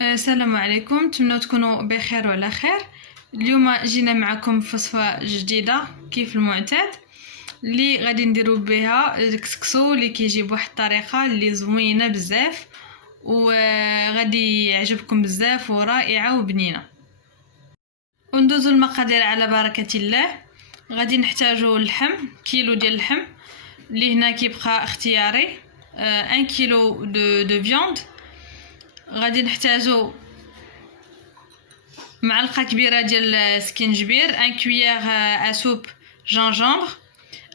السلام عليكم، نتمنى تكونوا بخير وعلى خير. اليوم جينا معكم في وصفه جديده كيف المعتاد اللي غادي نديروا بها الكسكسو اللي كيجي بواحد الطريقه اللي زوينه بزاف وغادي يعجبكم بزاف ورائعه وبنينه. وندوزوا المقادير على بركه الله. غادي نحتاجوا اللحم، كيلو ديال اللحم اللي هنا كيبقى اختياري، 1 كيلو دو فياند. غادي نحتاجو معلقه كبيره ديال السكينجبير، 1 كويير ا سوب جونجومبر.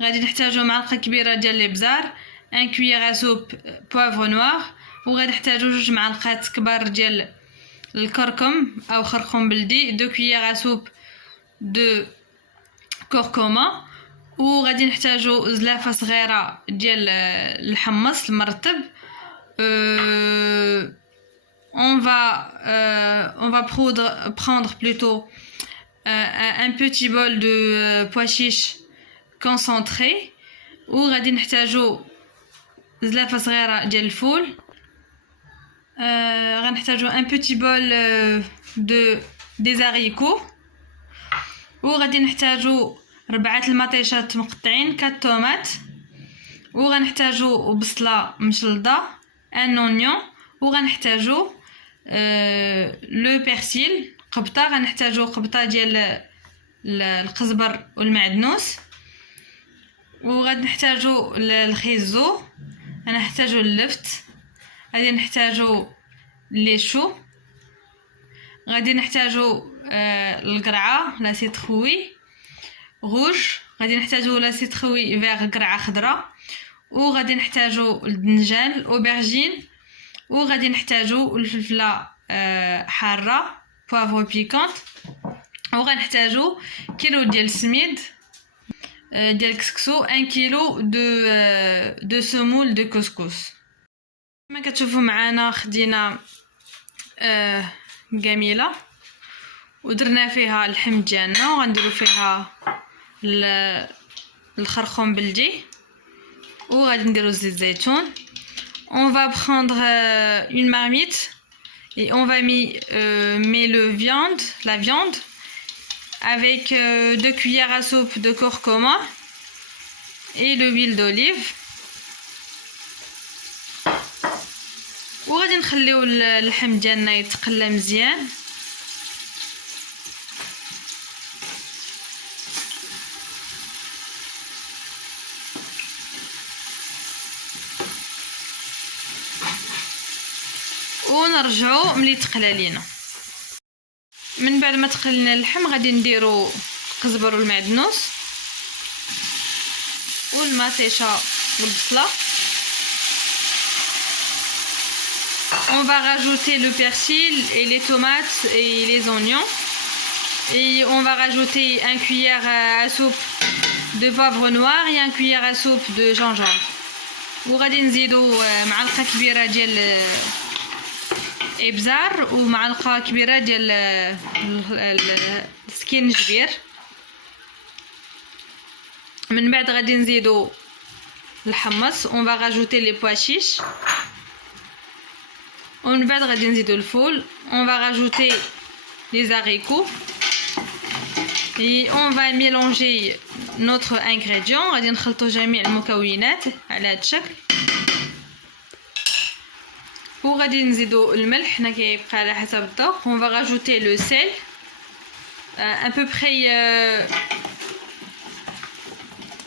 غادي نحتاجو معلقه كبيره ديال الابزار، 1 كويير ا سوب بوافر نوار. وغادي نحتاجو 2 معلقات كبار ديال الكركم او خرقوم بلدي، 2 كويير ا سوب دو كركومه. وغادي نحتاجو زلافه صغيره ديال الحمص المرطب. On va prendre plutôt un petit bol de pois chiches concentré. وغادي نحتاجو زلافه صغيره ديال الفول. غنحتاجو un petit bol des haricots. وغادي نحتاجو 4 المطيشات مقطعين، 4 طوماط. وغنحتاجو بصله مشلضه، un oignon. وغنحتاجو لو بيرسيل قبطه، غنحتاجو قبطه ديال القزبر والمعدنوس. وغادي نحتاجو الخيزو، غنحتاجو اللفت. غادي نحتاجو ليشو. غادي نحتاجو القرعه لا سيتروي روج. غادي نحتاجو لا سيتروي فيغ قرعه خضراء. وغادي نحتاجو الدنجان الاوبرجين. وغادي نحتاجو الفلفله حاره بوافر بيكونت. وغنحتاجو كيلو ديال السميد ديال الكسكسو، 1 كيلو دو سمول دو كسكس. كما كتشوفوا معنا خدينا جميله ودرنا فيها اللحم ديالنا، وغنديروا فيها الخرخوم بلدي، وغادي نديروا زيت زيتون. On va prendre une marmite et on va mettre la viande avec 2 cuillères à soupe de curcuma et de l'huile d'olive. وغادي نخليو اللحم ديالنا يتقلى مزيان. ونرجعو ملي تقلى لينا. من بعد ما تقلينا اللحم غادي نديرو القزبر والمعدنوس والمطيشه والبصله. On va rajouter le persil et les tomates et les oignons. Et on va rajouter 1 cuillère à soupe de poivre noir et 1 cuillère à soupe de gingembre. وغادي نزيدو معلقه كبيره ديال ابزار ومعلقه كبيره ديال السكينجبير. من بعد غادي نزيدو الحمص. on va rajouter les pois chiches. ومن بعد غادي نزيدو الفول. on va rajouter les haricots et on va mélanger notre ingrédient. غادي نخلطوا جميع المكونات على هذا الشكل. وغادي نزيدو الملح، هنا كيبقى على حسب الذوق. on va rajouter le sel, à peu près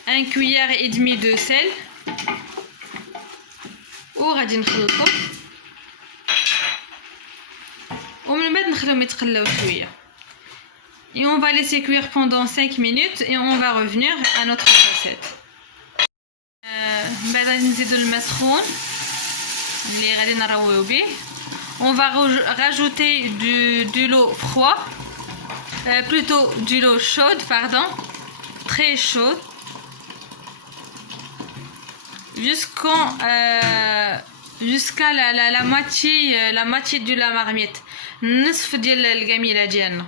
1 cuillère et demi de sel. وغادي نخلطو ومن بعد نخليهم يتقلاو شويه. et on va laisser cuire pendant 5 minutes et on va revenir à notre recette. من بعد غادي نزيدو الماء سخون اللي غادي نرويو به. on va rajouter de l'eau froide, plutôt de l'eau chaude, pardon, très chaude, jusqu'à la moitié de la marmite، نصف ديال الجميله ديالنا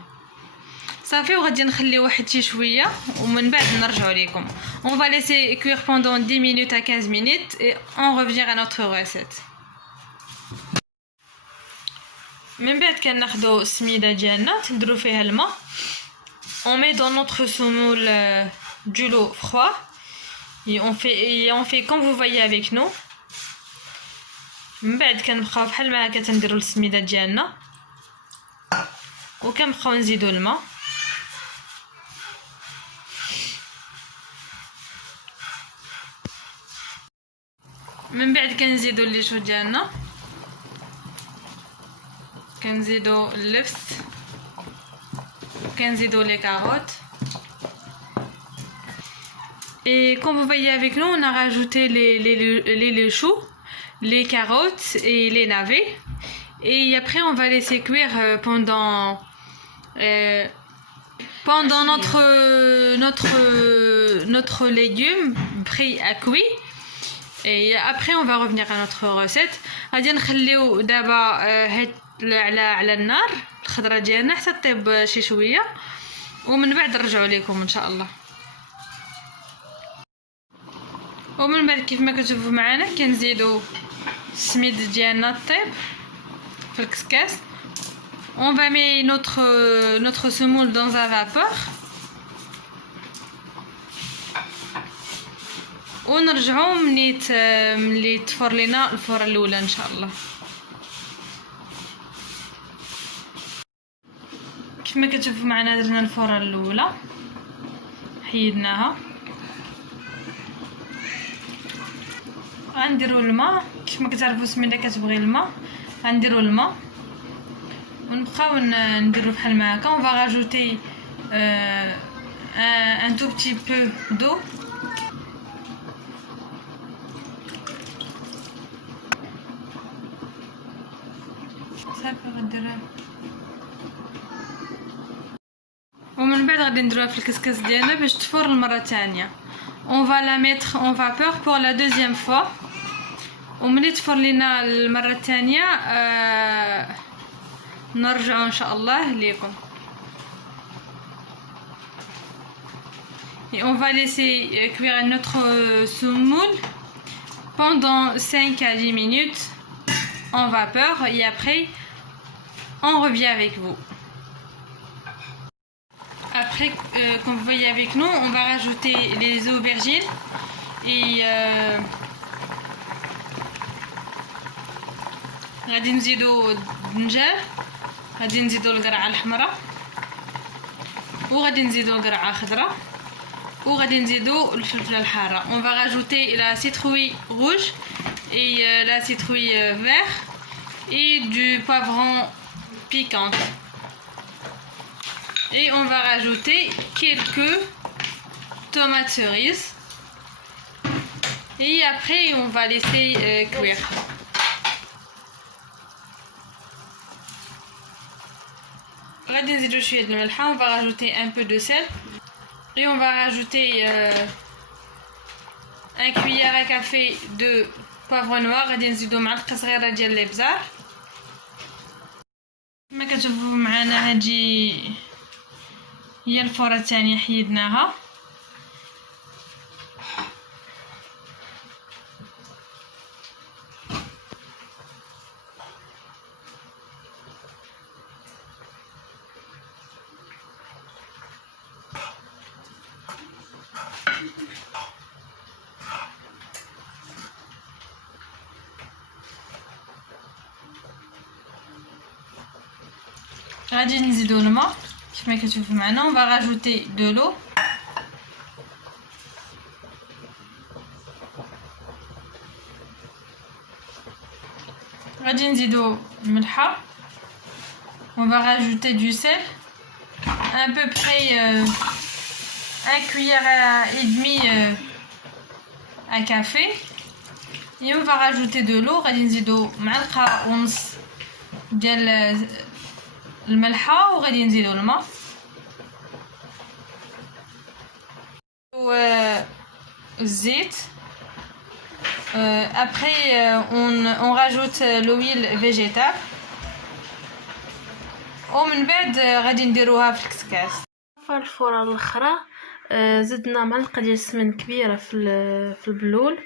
صافي. وغادي نخليو واحد شي شويه ومن بعد نرجعوا لكم. on va laisser cuire pendant 10 minutes à 15 minutes et on revient à notre recette. من بعد كناخذوا السميده ديالنا تنديروا فيها الماء. On met dans notre semoule du l'eau froid et on fait comme vous voyez avec nous. من بعد كنبقاو بحال ما هكا تنديروا السميده ديالنا وكنبقاو نزيدوا الماء. من بعد كنزيدوا الليشو ديالنا، كنزيدوا اللبس، كنزيدوا لي كاروت. Et comme vous voyez avec nous, on a rajouté les choux, les carottes et les navets. Et après on va laisser cuire pendant notre légume prêt à cuire. Et après on va revenir à notre recette. غادي نخليو دابا على النار الخضره ديالنا حتى طيب شي شويه، ومن بعد نرجعوا لكم ان شاء الله. ومن بعد كيف ما كتشوفوا معنا كنزيدوا السميد ديالنا الطيب في الكسكاس. On va mettre notre semoule dans un vapeur ونرجعوا ملي تفور لينا الفوره الاولى ان شاء الله. كيف ما كتشوفوا معنا درنا الفوره الاولى، حيدناها. غنديروا الماء كيف ما كتعرفوا السميده كتبغي الماء، غنديروا الماء ونبقاو نديروا بحال ما هكا. On va rajouter un tout petit peu d'eau. ومن بعد غادي نديروها في الكسكاس ديالنا باش تفور المره الثانيه. On va la mettre en vapeur pour la deuxième fois. وملي تفور لينا المره الثانيه نرجعوا ان شاء الله ليكم. Et on va laisser cuire notre semoule pendant 5 à 10 minutes en vapeur et après on revient avec vous. Après, comme vous voyez avec nous, on va rajouter les aubergines et غادي نزيدو الدنجال، غادي نزيدو القرعه الحمراء وغادي نزيدو القرعه الخضراء وغادي نزيدو الفلفله الحاره. On va rajouter la citrouille rouge et la citrouille vert et du poivron piquant. Et on va rajouter quelques tomates cerises. Et après on va laisser cuire. غادي نزيدو شويه د الملحه. On va rajouter un peu de sel et on va rajouter un cuillère à café de poivre noir. غادي نزيدو معلقه صغيره ديال الابزار. كما كتشوفوا معنا هادي هي الفوره الثانيه حيدناها. غادي نزيدو الماء كيف ما كتشوفوا معنا. On va rajouter de l'eau. غادي نزيدو الملحه. On va rajouter du sel, à peu près un cuillère et demi à café. Et on va rajouter de l'eau. غادي نزيدو معلقه ونص ديال الملحه وغادي نزيدو الماء والزيت. Après on rajoute l'huile végétale ومن بعد غادي نديروها في الكسكاس. في الفوره الاخرى زدنا معلقه ديال السمن كبيره في البلول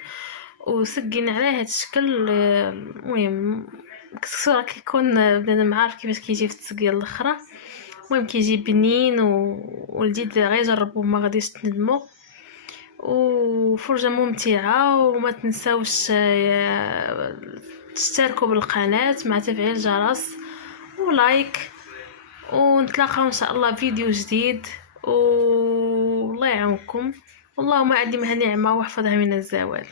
وسقينا عليه هذا الشكل. المهم الكسكسو راه كيكون بنادم ما عارف كيفاش كيجي في التسقيه الاخرى. المهم كيجي بنين والجديد غير جربوه ما غاديش تندموا، وفرجه ممتعه. وما تنساوش تشتركوا بالقناه مع تفعيل الجرس ولايك، ونتلاقاو ان شاء الله فيديو جديد. والله يعاونكم، اللهم أدمها نعمه واحفظها من الزوال.